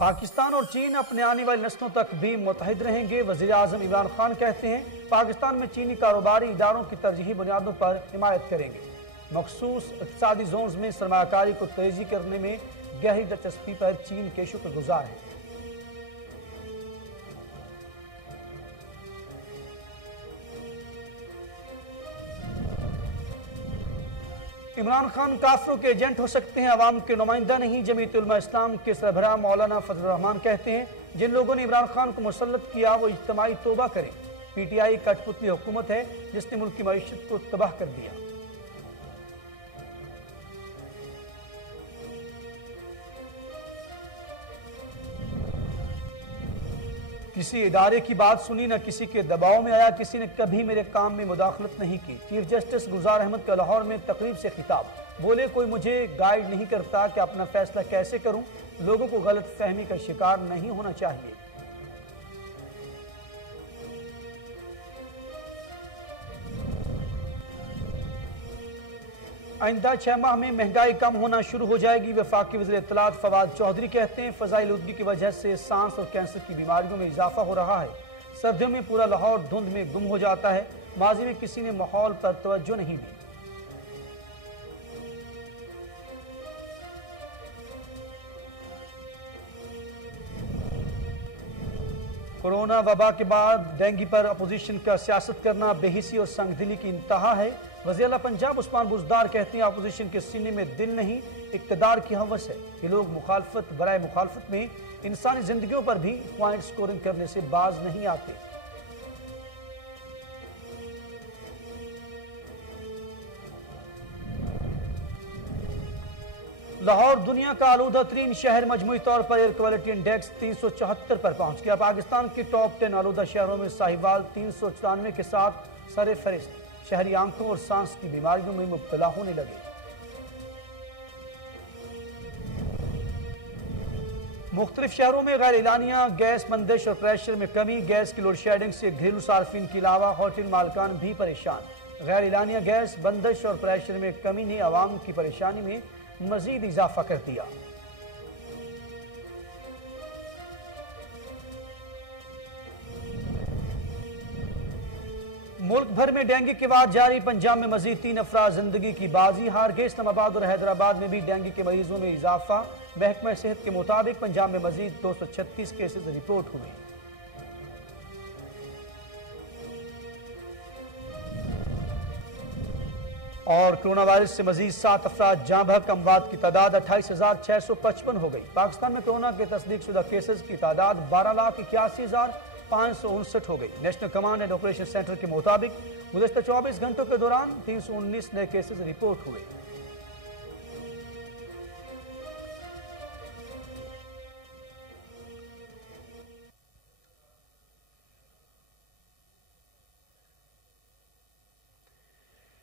پاکستان اور چین اپنے آنے والی نسلوں تک بھی متحد رہیں گے۔ وزیر اعظم عمران خان کہتے ہیں پاکستان میں چینی کاروباری اداروں کی ترجیحی بنیادوں پر حمایت کریں گے۔ مخصوص اقتصادی زونز میں سرمایہ کاری کو تیزی کرنے میں گہری دلچسپی پر چین کے شکر گزار ہیں۔ عمران خان کافروں کے ایجنٹ ہو سکتے ہیں، عوام کے نمائندہ نہیں۔ جمعیت علماء اسلام کے سربراہ مولانا فضل الرحمان کہتے ہیں جن لوگوں نے عمران خان کو مسلط کیا وہ اجتماعی توبہ کریں۔ پی ٹی آئی کٹ پتلی حکومت ہے جس نے ملک کی معیشت کو تباہ کر دیا۔ کسی ادارے کی بات سنی، نہ کسی کے دباؤ میں آیا، کسی نے کبھی میرے کام میں مداخلت نہیں کی۔ چیف جسٹس گلزار احمد کا لاہور میں تقریب سے خطاب، بولے کوئی مجھے گائیڈ نہیں کرتا کہ اپنا فیصلہ کیسے کروں، لوگوں کو غلط فہمی کا شکار نہیں ہونا چاہیے۔ آئندہ 6 ماہ میں مہنگائی کم ہونا شروع ہو جائے گی۔ وفاقی وزیر اطلاعات فواد چودھری کہتے ہیں فضائی آلودگی کی وجہ سے سانس اور کینسر کی بیماریوں میں اضافہ ہو رہا ہے۔ سردیوں میں پورا لاہور دھند میں گم ہو جاتا ہے، ماضی میں کسی نے ماحول پر توجہ نہیں دی۔ کورونا وبا کے بعد ڈینگی پر اپوزیشن کا سیاست کرنا بے حسی اور سنگ دلی کی انتہا ہے۔ وزیر اعلیٰ پنجاب عثمان بزدار کہتے ہیں اپوزیشن کے سینے میں دل نہیں، اقتدار کی ہوس ہے۔ یہ لوگ مخالفت برائے مخالفت میں انسانی زندگیوں پر بھی پوائنٹ سکورنگ کرنے سے باز نہیں آتے۔ لاہور دنیا کا آلودہ ترین شہر، مجموعی طور پر ایئر کوالٹی انڈیکس 374 پر پہنچ گیا۔ پاکستان کے ٹاپ 10 آلودہ شہروں میں ساہیوال 394 کے ساتھ سر فہرست۔ شہری آنکھوں اور سانس کی بیماریوں میں مبتلا ہونے لگے۔ مختلف شہروں میں غیر اعلانیہ گیس بندش اور پریشر میں کمی، گیس کی لوڈ شیڈنگ سے گھریلو صارفین کے علاوہ ہوٹل مالکان بھی پریشان۔ غیر اعلانیہ گیس بندش اور پریشر میں کمی نے عوام کی پریشانی میں مزید اضافہ کر دیا۔ ملک بھر میں ڈینگی کی وبا جاری، پنجاب میں مزید 3 افراد زندگی کی بازی ہار گئے۔ اسلام آباد اور حیدرآباد میں بھی ڈینگی کے مریضوں میں اضافہ، محکمہ صحت کے مطابق پنجاب میں مزید 236 کیسز رپورٹ ہوئے۔ اور کرونا وائرس سے مزید 7 افراد جاں بحق، اموات کی تعداد 28,655 ہو گئی۔ پاکستان میں کرونا کے تصدیق شدہ کیسز کی تعداد 12,81,559 ہو گئی۔ National command and operation centre کے مطابق گزشتہ 24 گھنٹوں کے دوران 319 نئے کیسز رپورٹ ہوئے۔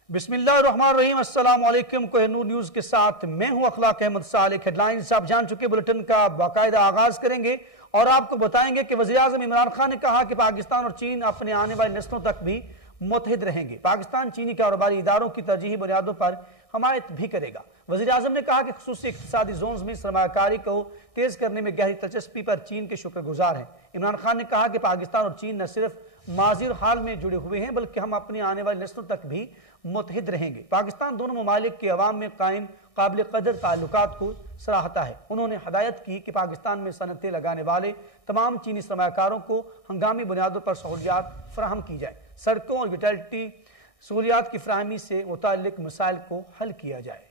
بسم اللہ الرحمن الرحیم، السلام علیکم۔ کوہ نور نیوز کے ساتھ میں ہوں اخلاق احمد صالح۔ ہیڈ لائنز آپ جان چکے، بلٹن کا باقاعدہ آغاز کریں گے اور آپ کو بتائیں گے کہ وزیر اعظم عمران خان نے کہا کہ پاکستان اور چین اپنے آنے والی نسلوں تک بھی متحد رہیں گے۔ پاکستان چینی کاروباری اداروں کی ترجیحی بنیادوں پر حمایت بھی کرے گا۔ وزیر اعظم نے کہا کہ خصوصی اقتصادی زونز میں سرمایہ کاری کو تیز کرنے میں گہری دلچسپی پر چین کے شکر گزار ہیں۔ عمران خان نے کہا کہ پاکستان اور چین نہ صرف ماضی اور حال میں جڑے ہوئے ہیں بلکہ ہم اپنی آنے والی نسلوں تک بھی متحد رہیں گے۔ پاکستان دونوں ممالک کے عوام میں قائم قابل قدر تعلقات کو سراہتا ہے۔ انہوں نے ہدایت کی کہ پاکستان میں صنعتیں لگانے والے تمام چینی سرمایہ کاروں کو ہنگامی بنیادوں پر سہولیات فراہم کی جائیں، سڑکوں اور یوٹیلیٹی سہولیات کی فراہمی سے متعلق مسائل کو حل کیا جائے۔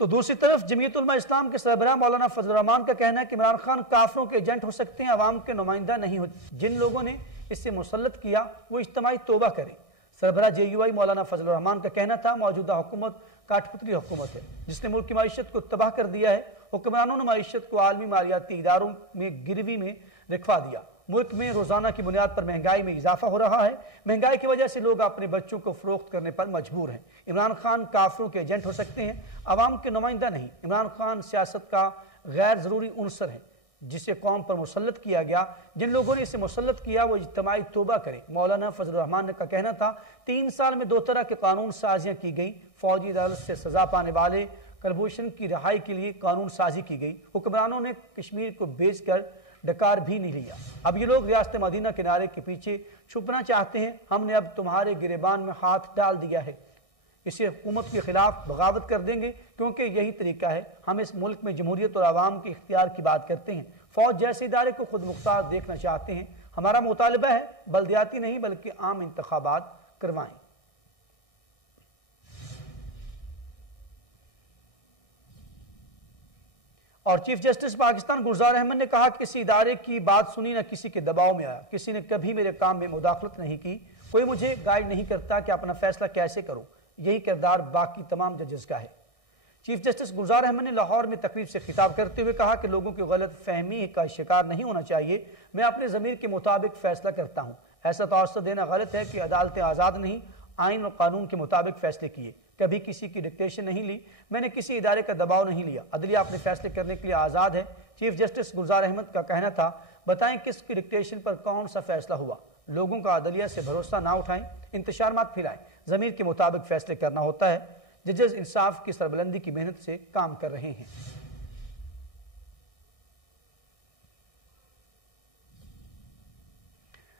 تو دوسری طرف جمعیت علماء اسلام کے سربراہ مولانا فضل الرحمان کا کہنا ہے کہ عمران خان کافروں کے ایجنٹ ہو سکتے ہیں، عوام کے نمائندہ نہیں ہو۔ جن لوگوں نے اس سے مسلط کیا وہ اجتماعی توبہ کریں۔ سربراہ جے یو آئی مولانا فضل الرحمان کا کہنا تھا موجودہ حکومت کاٹ پتلی حکومت ہے جس نے ملک کی معیشت کو تباہ کر دیا ہے۔ حکمرانوں نے معیشت کو عالمی مالیاتی اداروں میں گروی میں رکھوا دیا۔ ملک میں روزانہ کی بنیاد پر مہنگائی میں اضافہ ہو رہا ہے۔ مہنگائی کی وجہ سے لوگ اپنے بچوں کو فروخت کرنے پر مجبور ہیں۔ عمران خان کافروں کے ایجنٹ ہو سکتے ہیں، عوام کے نمائندہ نہیں۔ عمران خان سیاست کا غیر ضروری عنصر ہے۔ جسے قوم پر مسلط کیا گیا، جن لوگوں نے اسے مسلط کیا وہ اجتماعی توبہ کریں۔ مولانا فضل الرحمان کا کہنا تھا 3 سال میں 2 طرح کے قانون سازیاں کی گئی، فوجی عدالت سے سزا پانے والے کلبھوشن کی رہائی کے لیے قانون سازی کی گئی، حکمرانوں نے کشمیر کو بیچ کر ڈکار بھی نہیں لیا، اب یہ لوگ ریاست مدینہ کے نعرے کے پیچھے چھپنا چاہتے ہیں، ہم نے اب تمہارے گریبان میں ہاتھ ڈال دیا ہے، اسے حکومت کے خلاف بغاوت کر دیں گے کیونکہ یہی طریقہ ہے، ہم اس ملک میں جمہوریت اور عوام کے اختیار کی بات کرتے ہیں، فوج جیسے ادارے کو خود مختار دیکھنا چاہتے ہیں، ہمارا مطالبہ ہے بلدیاتی نہیں بلکہ عام انتخابات کروائیں۔ اور چیف جسٹس پاکستان گلزار احمد نے کہا کہ کسی ادارے کی بات سنی نہ کسی کے دباؤ میں آیا، کسی نے کبھی میرے کام میں مداخلت نہیں کی، کوئی مجھے گائیڈ نہیں کرتا کہ اپنا فیصلہ کیسے کروں، یہی کردار باقی تمام ججز کا ہے۔ چیف جسٹس گلزار احمد نے لاہور میں تقریب سے خطاب کرتے ہوئے کہا کہ لوگوں کی غلط فہمی کا شکار نہیں ہونا چاہیے، میں اپنے ضمیر کے مطابق فیصلہ کرتا ہوں، ایسا تاثر دینا غلط ہے کہ عدالتیں آزاد نہیں، آئین اور قانون کے مطابق فیصلے کیے، کبھی کسی کی ڈکٹیشن نہیں لی، میں نے کسی ادارے کا دباؤ نہیں لیا، عدلیہ اپنے فیصلے کرنے کے لیے آزاد ہے۔ چیف جسٹس گلزار احمد کا کہنا تھا بتائیں کس کی ڈکٹیشن پر کون سا فیصلہ ہوا، لوگوں کا عدلیہ سے بھروسہ نہ اٹھائیں، انتشار مت پھیلائیں، ضمیر کے مطابق فیصلے کرنا ہوتا ہے، ججز انصاف کی سربلندی کی محنت سے کام کر رہے ہیں۔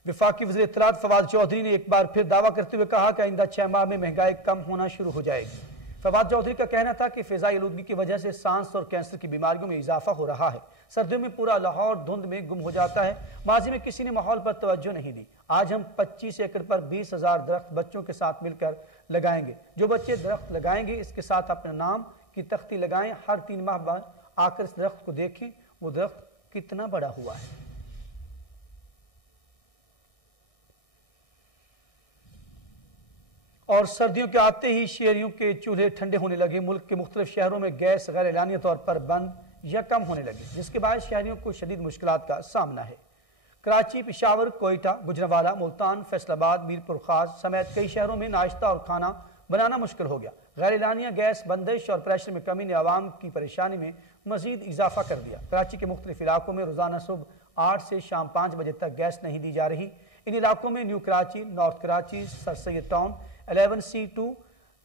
وفاقی وزیر اطلاعات فواد چودھری نے ایک بار پھر دعویٰ کرتے ہوئے کہا کہ آئندہ 6 ماہ میں مہنگائی کم ہونا شروع ہو جائے گی۔ فواد چودھری کا کہنا تھا کہ فضائی آلودگی کی وجہ سے سانس اور کینسر کی بیماریوں میں اضافہ ہو رہا ہے، سردیوں میں پورا لاہور دھند میں گم ہو جاتا ہے، ماضی میں کسی نے ماحول پر توجہ نہیں دی، آج ہم 25 ایکڑ پر 20,000 درخت بچوں کے ساتھ مل کر لگائیں گے، جو بچے درخت لگائیں گے اس کے ساتھ اپنے نام کی تختی لگائیں، ہر 3 ماہ بعد آ کر اس درخت کو دیکھیں وہ درخت کتنا بڑا ہوا ہے۔ اور سردیوں کے آتے ہی شہریوں کے چولہے ٹھنڈے ہونے لگے، ملک کے مختلف شہروں میں گیس غیر اعلانیہ طور پر بند یا کم ہونے لگی، جس کے باعث شہریوں کو شدید مشکلات کا سامنا ہے۔ کراچی، پشاور، کوئٹہ، گجرانوالہ، ملتان، فیصل آباد، میرپور خاص سمیت کئی شہروں میں ناشتہ اور کھانا بنانا مشکل ہو گیا۔ غیر اعلانیہ گیس بندش اور پریشر میں کمی نے عوام کی پریشانی میں مزید اضافہ کر دیا۔ کراچی کے مختلف علاقوں میں روزانہ صبح 8 سے شام 5 بجے تک گیس نہیں دی جا رہی، ان علاقوں میں نیو کراچی، نارتھ کراچی، سر سید ٹاؤن، 11C2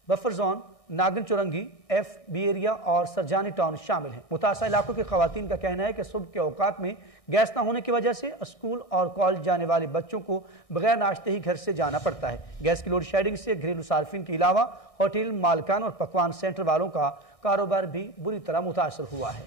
بفر زون، ناگن چورنگی، ایف بی ایریا اور سرجانی ٹاؤن شامل ہیں۔ متاثرہ علاقوں کی خواتین کا کہنا ہے کہ صبح کے اوقات میں گیس نہ ہونے کی وجہ سے اسکول اور کالج جانے والے بچوں کو بغیر ناشتے ہی گھر سے جانا پڑتا ہے۔ گیس کی لوڈ شیڈنگ سے گھریلو صارفین کے علاوہ ہوٹل مالکان اور پکوان سینٹر والوں کا کاروبار بھی بری طرح متاثر ہوا ہے۔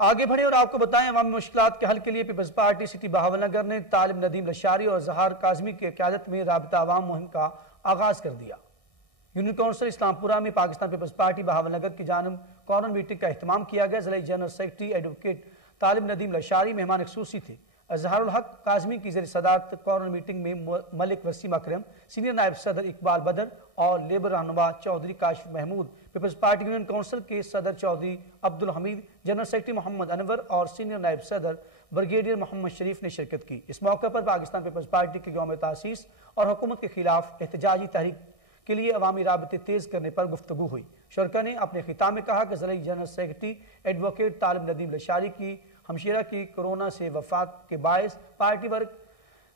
آگے بڑھیں اور آپ کو بتائیں عوامی مشکلات کے حل کے لیے پیپلز پارٹی سٹی بہاولنگر نے طالب ندیم لشاری اور زہار کاظمی کی قیادت میں رابطہ عوام مہم کا آغاز کر دیا۔ یونین کونسل اسلام پورہ میں پاکستان پیپلز پارٹی بہاولنگر کی جانب کارنر میٹنگ کا اہتمام کیا گیا۔ ضلعی جنرل سیکرٹری ایڈوکیٹ طالب ندیم لشاری مہمان خصوصی تھے۔ اظہار الحق کاظمی کی زیر صدارت کارنر میٹنگ میں ملک وسیم اکرم، سینئر نائب صدر اقبال بدر اور لیبر رہنما Chaudhry Kashif Mahmood, Peoples Party union council کے صدر چودھری عبدالحمید، جنرل سیکرٹری محمد انور اور سینئر نائب صدر بریگیڈیئر محمد شریف نے شرکت کی۔ اس موقع پر پاکستان پیپلز پارٹی کے یوم تاسیس اور حکومت کے خلاف احتجاجی تحریک کے لیے عوامی رابطے تیز کرنے پر گفتگو ہوئی۔ شرکا نے اپنے خطاب میں کہا کہ ضلعی جنرل سیکرٹری ایڈوکیٹ طالب ندیم لشاری کی ہمشیرہ کی کورونا سے وفات کے باعث پارٹی ورک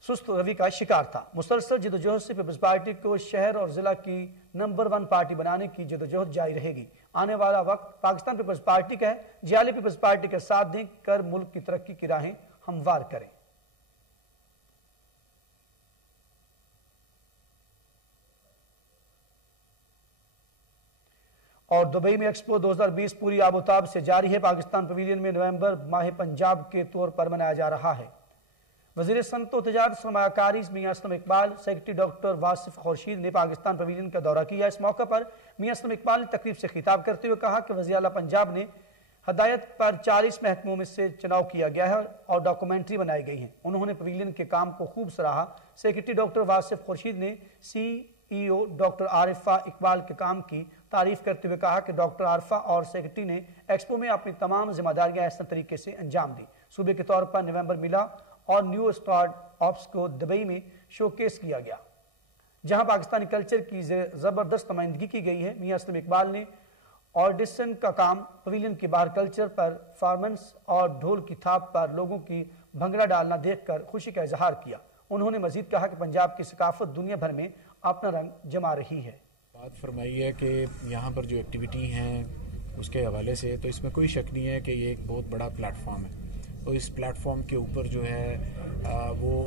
سست روی کا شکار تھا۔ مسلسل جدوجہد سے پیپلز پارٹی کو شہر اور ضلع کی نمبر 1 پارٹی بنانے کی جدوجہد جاری رہے گی۔ آنے والا وقت پاکستان پیپلز پارٹی کا ہے، جعلی پیپلز پارٹی کا ساتھ دیں کر ملک کی ترقی کی راہیں ہموار کریں۔ اور دبئی میں ایکسپو 2020 پوری آب و تاب سے جاری ہے۔ پاکستان پویلین میں نومبر ماہ پنجاب کے طور پر منایا جا رہا ہے۔ وزیر صنعت و تجارت سرمایہ کاری میاں اسلم اقبال، سیکرٹری ڈاکٹر واصف خورشید نے پاکستان پویلین کا دورہ کیا۔ اس موقع پر میاں اسلم اقبال نے تقریب سے خطاب کرتے ہوئے کہا کہ وزیر اعلیٰ پنجاب نے ہدایت پر 40 محکموں میں سے چناؤ کیا گیا ہے اور ڈاکومنٹری بنائی گئی ہیں۔ انہوں نے پویلین کے کام کو خوب سراہا۔ سیکرٹری ڈاکٹر واصف خورشید نے CEO ڈاکٹر عارفہ اقبال کے کام کی تعریف کرتے ہوئے کہا کہ ڈاکٹر عارفہ اور سیکرٹری نے ایکسپو میں اپنی تمام ذمہ داریاں احسن طریقے سے انجام دی۔ صوبے کے طور پر نومبر میلہ اور نیو اسٹارٹ اپس کو دبئی میں شوکیس کیا گیا، جہاں پاکستانی کلچر کی زبردست نمائندگی کی گئی ہے۔ میاں اسلم اقبال نے آڈیشن کا کام پویلین کے باہر کلچر پرفارمنس اور ڈھول کی تھاپ پر لوگوں کی بھنگڑا ڈالنا دیکھ کر خوشی کا اظہار کیا۔ انہوں نے مزید کہا کہ پنجاب کی ثقافت دنیا بھر میں اپنا رنگ جما رہی ہے۔ بات فرمائی ہے کہ یہاں پر جو ایکٹیویٹی ہیں اس کے حوالے سے تو اس میں کوئی شک نہیں ہے کہ یہ ایک بہت بڑا پلیٹ فارم ہے، اور اس پلیٹ فارم کے اوپر جو ہے وہ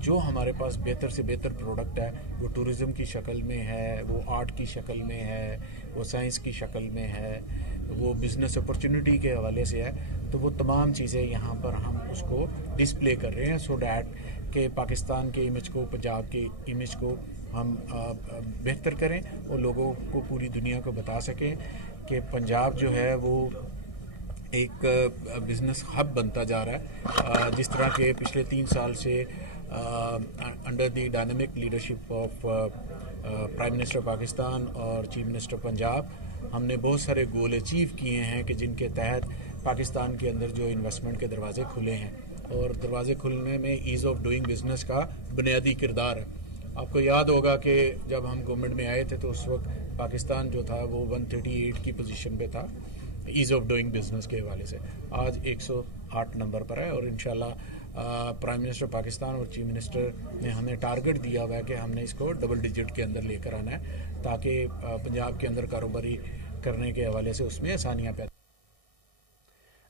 جو ہمارے پاس بہتر سے بہتر پروڈکٹ ہے وہ ٹورزم کی شکل میں ہے، وہ آرٹ کی شکل میں ہے، وہ سائنس کی شکل میں ہے، وہ بزنس اپرچونٹی کے حوالے سے ہے، تو وہ تمام چیزیں یہاں پر ہم اس کو ڈسپلے کر رہے ہیں سو دیٹ کہ پاکستان کے امیج کو، پنجاب کے امیج کو ہم بہتر کریں اور لوگوں کو پوری دنیا کو بتا سکیں کہ پنجاب جو ہے وہ ایک بزنس ہب بنتا جا رہا ہے، جس طرح کہ پچھلے 3 سال سے under the dynamic leadership of prime minister Pakistan اور چیف منسٹر پنجاب ہم نے بہت سارے گول اچیو کیے ہیں کہ جن کے تحت پاکستان کے اندر جو انویسٹمنٹ کے دروازے کھلے ہیں، اور دروازے کھلنے میں ایز آف ڈوئنگ بزنس کا بنیادی کردار ہے۔ آپ کو یاد ہوگا کہ جب ہم گورنمنٹ میں آئے تھے تو اس وقت پاکستان جو تھا وہ 138 کی پوزیشن پہ تھا ایز آف ڈوئنگ بزنس کے حوالے سے، آج 108 نمبر پر ہے، اور انشاءاللہ پرائم منسٹر پاکستان اور چیف منسٹر نے ہمیں ٹارگٹ دیا ہوا ہے کہ ہم نے اس کو ڈبل ڈیجٹ کے اندر لے کر آنا ہے تاکہ پنجاب کے اندر کاروباری کرنے کے حوالے سے اس میں آسانیاں پیدا۔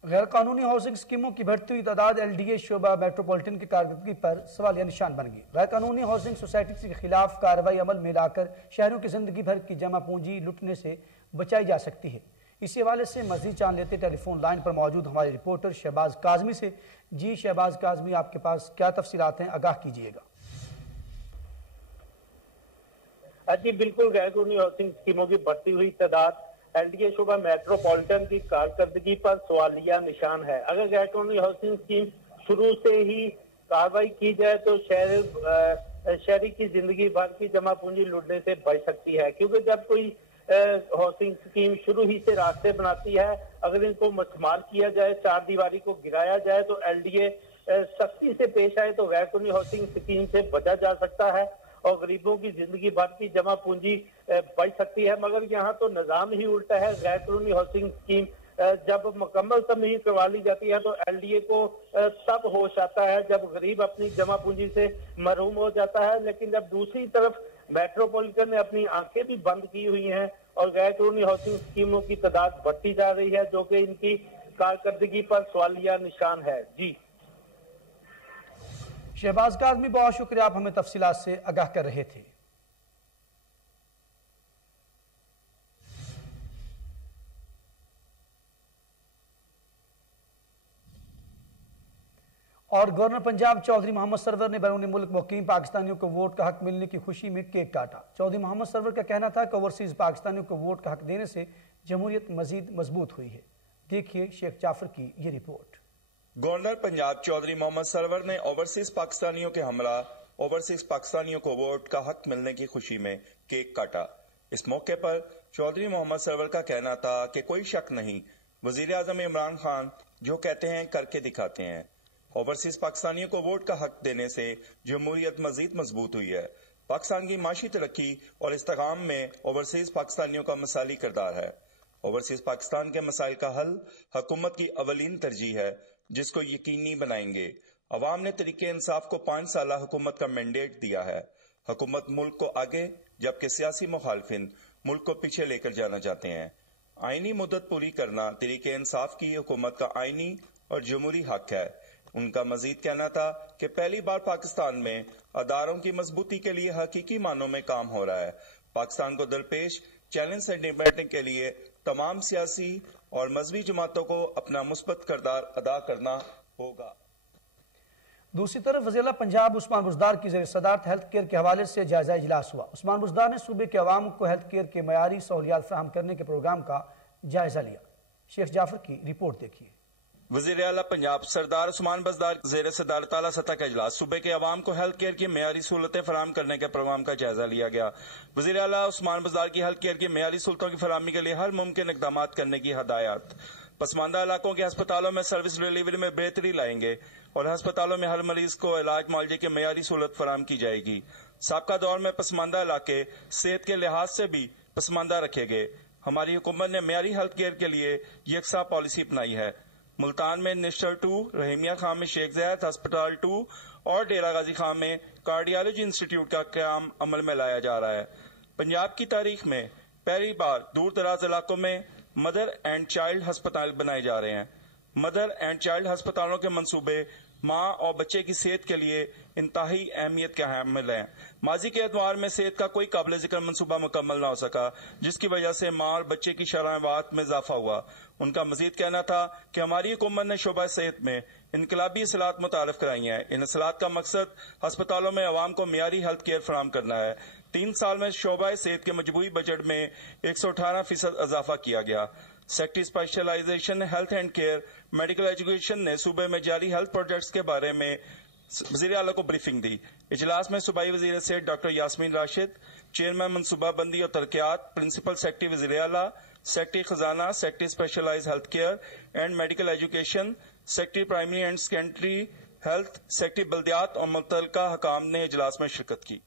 غیر قانونی ہاؤسنگ اسکیموں کی بڑھتی ہوئی تعداد LDA شعبہ میٹروپولیٹن کی کارکردگی پر سوالیہ نشان بن گئی۔ غیر قانونی ہاؤسنگ سوسائٹیز کے خلاف کارروائی عمل میں لا کر شہریوں کی زندگی بھر کی جمع پونجی لٹنے سے بچائی جا سکتی ہے۔ اسی حوالے سے مزید جان لیتے ٹیلی فون لائن پر موجود ہمارے رپورٹر شہباز کاظمی سے۔ جی شہباز کاظمی، آپ کے پاس کیا تفصیلات ہیں، آگاہ کیجیے گا۔ جی بالکل، غیر قانونی ہاؤسنگ اسکیموں کی بڑھتی ہوئی تعداد LDA شعبہ میٹروپولیٹن کی کارکردگی پر سوالیہ نشان ہے۔ اگر غیر قانونی ہاؤسنگ اسکیم شروع سے ہی کارروائی کی جائے تو شہری کی زندگی بھر کی جمع پونجی لوٹنے سے بچ سکتی ہے، کیونکہ جب کوئی ہاؤسنگ اسکیم شروع ہی سے راستے بناتی ہے، اگر ان کو مسمار کیا جائے، چار دیواری کو گرایا جائے تو LDA سختی سے پیش آئے تو غیر قانونی ہاؤسنگ اسکیم سے بچا جا سکتا ہے اور غریبوں کی زندگی بھر کی جمع پونجی بچ سکتی ہے۔ مگر یہاں تو نظام ہی الٹا ہے۔ غیر قانونی ہاؤسنگ اسکیم جب مکمل تمہید کروا لی جاتی ہے تو LDA کو تب ہوش آتا ہے جب غریب اپنی جمع پونجی سے محروم ہو جاتا ہے، لیکن جب دوسری طرف میٹروپولیٹن نے اپنی آنکھیں بھی بند کی ہوئی ہیں اور غیر قانونی ہاؤسنگ اسکیموں کی تعداد بڑھتی جا رہی ہے، جو کہ ان کی کارکردگی پر سوالیہ نشان ہے۔ جی شہباز کاظمی، بہت شکریہ، آپ ہمیں تفصیلات سے آگاہ کر رہے تھے۔ اور گورنر پنجاب چودھری محمد سرور نے بیرون ملک مقیم پاکستانیوں کو ووٹ کا حق ملنے کی خوشی میں کیک کاٹا۔ چودھری محمد سرور کا کہنا تھا کہ اوورسیز پاکستانیوں کو ووٹ کا حق دینے سے جمہوریت مزید مضبوط ہوئی ہے۔ دیکھیے شیخ جعفر کی یہ رپورٹ۔ گورنر پنجاب چودھری محمد سرور نے اوورسیز پاکستانیوں کے ہمراہ اوورسیز پاکستانیوں کو ووٹ کا حق ملنے کی خوشی میں کیک کاٹا۔ اس موقع پر چودھری محمد سرور کا کہنا تھا کہ کوئی شک نہیں، وزیر اعظم عمران خان جو کہتے ہیں کر کے دکھاتے ہیں۔ اوورسیز پاکستانیوں کو ووٹ کا حق دینے سے جمہوریت مزید مضبوط ہوئی ہے۔ پاکستان کی معاشی ترقی اور استحکام میں اوورسیز پاکستانیوں کا مثالی کردار ہے۔ اوورسیز پاکستان کے مسائل کا حل حکومت کی اولین ترجیح ہے، جس کو یقینی بنائیں گے۔ عوام نے تحریک انصاف کو 5 سالہ حکومت کا مینڈیٹ دیا ہے۔ حکومت ملک کو آگے جبکہ سیاسی مخالفین ملک کو پیچھے لے کر جانا چاہتے ہیں۔ آئینی مدت پوری کرنا تحریک انصاف کی حکومت کا آئینی اور جمہوری حق ہے۔ ان کا مزید کہنا تھا کہ پہلی بار پاکستان میں اداروں کی مضبوطی کے لیے حقیقی معنوں میں کام ہو رہا ہے۔ پاکستان کو درپیش چیلنج سے نمٹنے کے لیے تمام سیاسی اور مذہبی جماعتوں کو اپنا مثبت کردار ادا کرنا ہوگا۔ دوسری طرف وزیر اعلیٰ پنجاب عثمان بزدار کی زیر صدارت ہیلتھ کیئر کے حوالے سے جائزہ اجلاس ہوا۔ عثمان بزدار نے صوبے کے عوام کو ہیلتھ کیئر کے معیاری سہولیات فراہم کرنے کے پروگرام کا جائزہ لیا۔ شیخ جعفر کی رپورٹ دیکھیے۔ وزیر اعلیٰ پنجاب سردار عثمان بزدار زیر صدارت اعلیٰ سطح کا اجلاس صوبے کے عوام کو ہیلتھ کیئر کی معیاری سہولتیں فراہم کرنے کے پروگرام کا جائزہ لیا گیا۔ وزیر اعلیٰ عثمان بزدار کی ہیلتھ کیئر کی معیاری سہولتوں کی فراہمی کے لیے ہر ممکن اقدامات کرنے کی ہدایات۔ پسماندہ علاقوں کے ہسپتالوں میں سروس ڈیلیوری میں بہتری لائیں گے۔ اور ہسپتالوں میں ہر مریض کو علاج معالجے کی معیاری سہولت فراہم کی جائے گی۔ سابقہ دور میں پسماندہ علاقے صحت کے لحاظ سے بھی پسماندہ رکھے گئے۔ ہماری حکومت نے معیاری ہیلتھ کیئر کے لیے یکساں پالیسی اپنائی ہے۔ ملتان میں نشتر 2، رحیمیہ خان میں شیخ زاید ہسپتال 2 اور ڈیرہ غازی خان میں کارڈیالوجی انسٹیٹیوٹ کا قیام عمل میں لایا جا رہا ہے۔ پنجاب کی تاریخ میں پہلی بار دور دراز علاقوں میں مدر اینڈ چائلڈ ہسپتال بنائے جا رہے ہیں۔ مدر اینڈ چائلڈ ہسپتالوں کے منصوبے ماں اور بچے کی صحت کے لیے انتہائی اہمیت کے حامل ہیں۔ ماضی کے ادوار میں صحت کا کوئی قابل ذکر منصوبہ مکمل نہ ہو سکا، جس کی وجہ سے ماں اور بچے کی شرح وفات میں اضافہ ہوا۔ ان کا مزید کہنا تھا کہ ہماری حکومت نے شعبہ صحت میں انقلابی اصلاحات متعارف کرائی ہیں۔ ان اصلاحات کا مقصد ہسپتالوں میں عوام کو معیاری ہیلتھ کیئر فراہم کرنا ہے۔ 3 سال میں شعبہ صحت کے مجموعی بجٹ میں 118% اضافہ کیا گیا۔ Secretary specialisation health and care medical education نے صوبے میں جاری ہیلتھ پروجیکٹس کے بارے میں وزیر اعلیٰ کو بریفنگ دی۔ اجلاس میں صوبائی وزیر صحت ڈاکٹر یاسمین راشد، چیئرمین منصوبہ بندی اور ترقیات، پرنسپل سیکرٹری وزیر اعلیٰ، سیکرٹری خزانہ، secretary specialized health care and medical education, secretary primary and secondary health, secretary بلدیات اور متعلقہ حکام نے اجلاس میں شرکت کی۔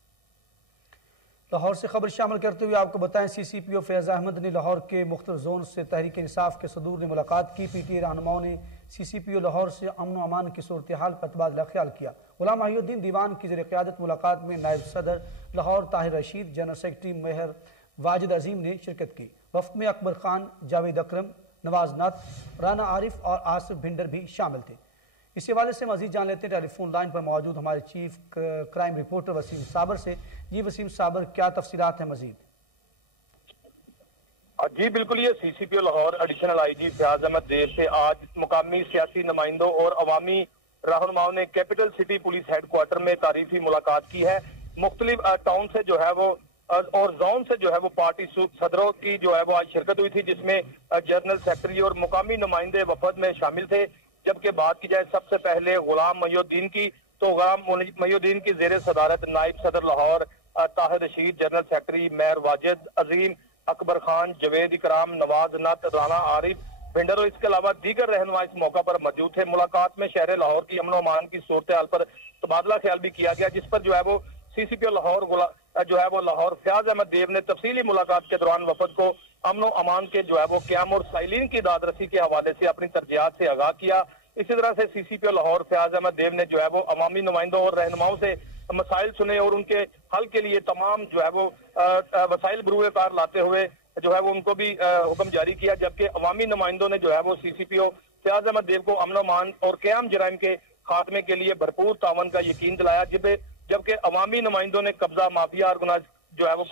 لاہور سے خبر شامل کرتے ہوئے آپ کو بتائیں سی سی پی او فیاض احمد نے لاہور کے مختلف زون سے تحریک انصاف کے صدور نے ملاقات کی۔ پی ٹی اے رہنماؤں نے سی سی پی او لاہور سے امن و امان کی صورتحال پر تبادلہ خیال کیا۔ غلام محی الدین دیوان کی زیر قیادت ملاقات میں نائب صدر لاہور طاہر رشید، جنرل سیکرٹری مہر واجد عظیم نے شرکت کی۔ وفد میں اکبر خان، جاوید اکرم، نواز نعت، رانا عارف اور آصف بھنڈر بھی شامل تھے۔ اس حوالے سے مزید جان لیتے ہیں ٹیلی فون لائن پر موجود ہمارے چیف کرائم رپورٹر وسیم صابر سے۔ جی وسیم صابر، کیا تفصیلات ہیں مزید؟ جی بالکل، یہ C C P O Lahore additional I G Fayyaz Ahmad Dev سے آج مقامی سیاسی نمائندوں اور عوامی رہنماؤں نے capital city police headquarter میں تعریفی ملاقات کی ہے۔ مختلف ٹاؤن سے جو ہے وہ اور زون سے جو ہے وہ پارٹی صدروں کی جو ہے وہ آج شرکت ہوئی تھی، جس میں جنرل سیکرٹری اور مقامی نمائندے وفد میں شامل تھے۔ جبکہ بات کی جائے سب سے پہلے غلام محی الدین کی، تو غلام محی الدین کی زیر صدارت نائب صدر لاہور طاہر رشید، جنرل سیکرٹری مہر واجد عظیم، اکبر خان، جاوید اکرم، نواز نعت، رانا عارف بھنڈر اور اس کے علاوہ دیگر رہنما اس موقع پر موجود تھے۔ ملاقات میں شہر لاہور کی امن و امان کی صورتحال پر تبادلہ خیال بھی کیا گیا، جس پر جو ہے وہ سی سی پی او لاہور جو ہے وہ لاہور فیاض احمد دیو نے تفصیلی ملاقات کے دوران وفد کو امن و امان کے جو ہے وہ قیام اور سائلین کی داد رسی کے حوالے سے اپنی ترجیحات سے آگاہ کیا۔ اسی طرح سے سی C P O Lahore Fayyaz Ahmad دیو نے جو ہے وہ عوامی نمائندوں اور رہنماؤں سے مسائل سنے اور ان کے حل کے لیے تمام جو ہے وہ وسائل بروئے کار لاتے ہوئے جو ہے وہ ان کو بھی حکم جاری کیا۔ جبکہ عوامی نمائندوں نے جو ہے وہ سی سی پی او فیاض احمد دیو کو امن و امان اور قیام جرائم کے خاتمے کے لیے بھرپور تعاون کا یقین دلایا، جبکہ عوامی نمائندوں نے قبضہ مافیا آرگنائز جو ہے وہ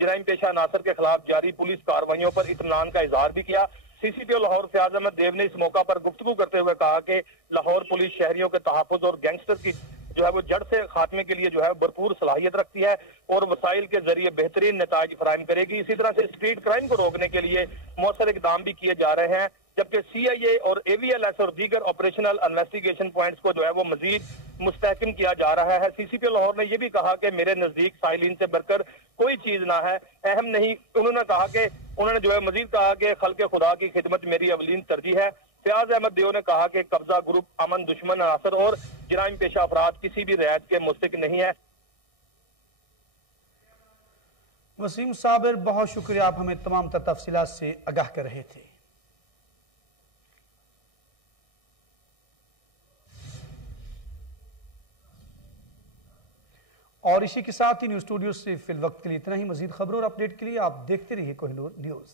جرائم پیشہ عناصر کے خلاف جاری پولیس کارروائیوں پر اطمینان کا اظہار بھی کیا۔ سی C P O Lahore Fayyaz Ahmad دیو نے اس موقع پر گفتگو کرتے ہوئے کہا کہ لاہور پولیس شہریوں کے تحفظ اور گینگسٹر کی جو ہے وہ جڑ سے خاتمے کے لیے جو ہے بھرپور صلاحیت رکھتی ہے اور وسائل کے ذریعے بہترین نتائج فراہم کرے گی۔ اسی طرح سے اسٹریٹ کرائم کو روکنے کے لیے مؤثر اقدام بھی کیے جا رہے ہیں، جبکہ سی آئی اے اور اے وی ایل ایس اور دیگر آپریشنل انویسٹیگیشن پوائنٹس کو جو ہے وہ مزید مستحکم کیا جا رہا ہے۔ سی سی پی او لاہور نے یہ بھی کہا کہ میرے نزدیک سائلین سے بڑھ کر کوئی چیز نہ ہے، اہم نہیں۔ انہوں نے جو ہے مزید کہا کہ خلق خدا کی خدمت میری اولین ترجیح ہے۔ فیاض احمد دیو نے کہا کہ قبضہ گروپ امن دشمن عناصر اور جرائم پیشہ افراد کسی بھی رعایت کے مستحق نہیں ہے۔ وسیم صابر، بہت شکریہ، آپ ہمیں تمام تر تفصیلات سے آگاہ کر رہے تھے۔ اور اسی کے ساتھ ہی نیوز اسٹوڈیو سے فی الوقت کے لیے اتنا ہی۔ مزید خبروں اور اپڈیٹ کے لیے آپ دیکھتے رہیے کوہ نور نیوز۔